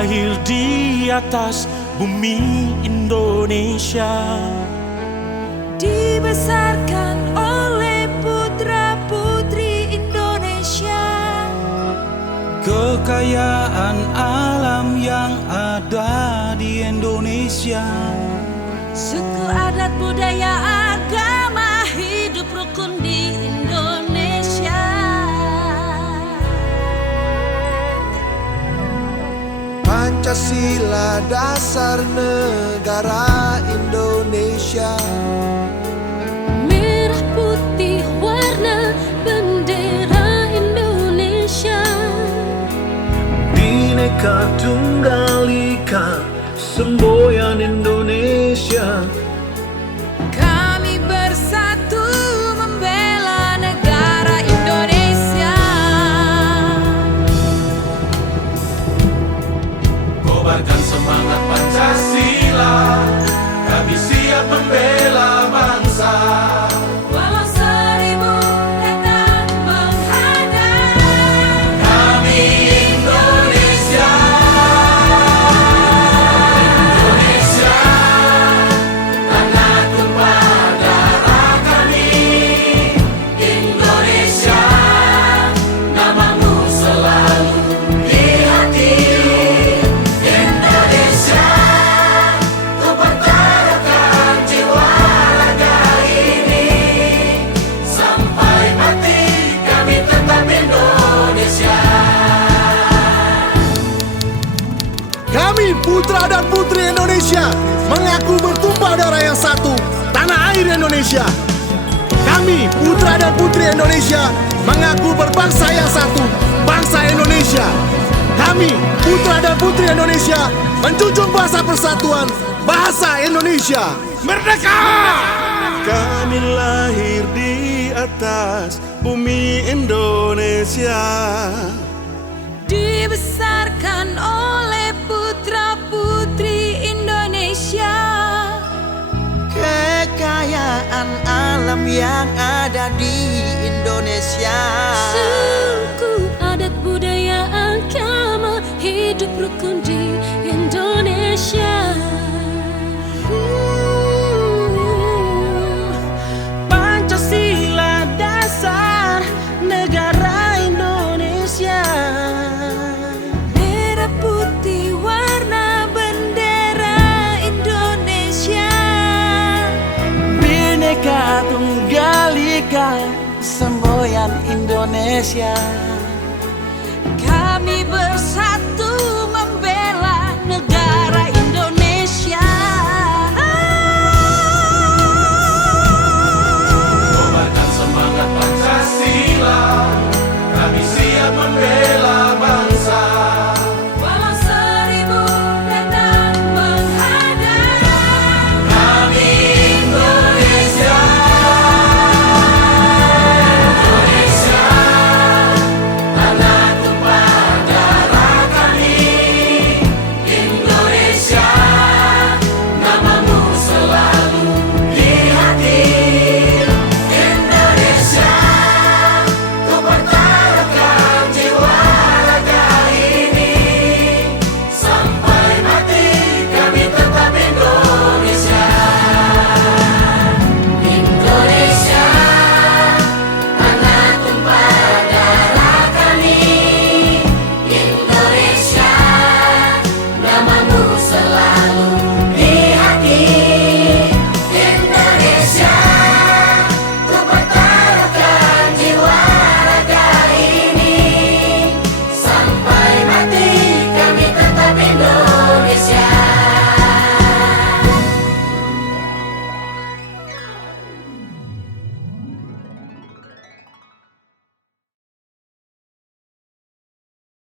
lahir di atas bumi Indonesia, dibesarkan oleh putra-putri Indonesia. Kekayaan alam yang ada di Indonesia, Suku adat budaya agama hidup rukun di Indonesia. Pancasila dasar negara Indonesia. Merah putih warna bendera Indonesia. Bhinneka Tunggal Ika semboyan Indonesia. Kami bersatu membela negara Indonesia. kobarkan semangat Pancasila, kami siap membela bangsa. Walau seribu datang menghadang, Kami Indonesia, Indonesia, tanah tumpah darah kami. Indonesia, namamu selalu di hati. Indonesia, kau pertaruhkan jiwa raga ini. Sampai mati kami tetap Indonesia. Kami putra dan putri Indonesia mengaku bertumpah darah yang satu, tanah air Indonesia. Kami putra dan putri Indonesia mengaku berbangsa yang satu, bangsa Indonesia. Kami putra dan putri Indonesia menjunjung bahasa persatuan, bahasa Indonesia. Merdeka! Kami lahir di atas bumi Indonesia, dibesarkan oleh putra-putri Indonesia. Kekayaan alam yang ada di Indonesia, Suku adat budaya agama hidup rukun di Indonesia. Pancasila dasar negara Indonesia. Merah putih warna bendera Indonesia. Bhinneka Tunggal Ika semboyan Indonesia.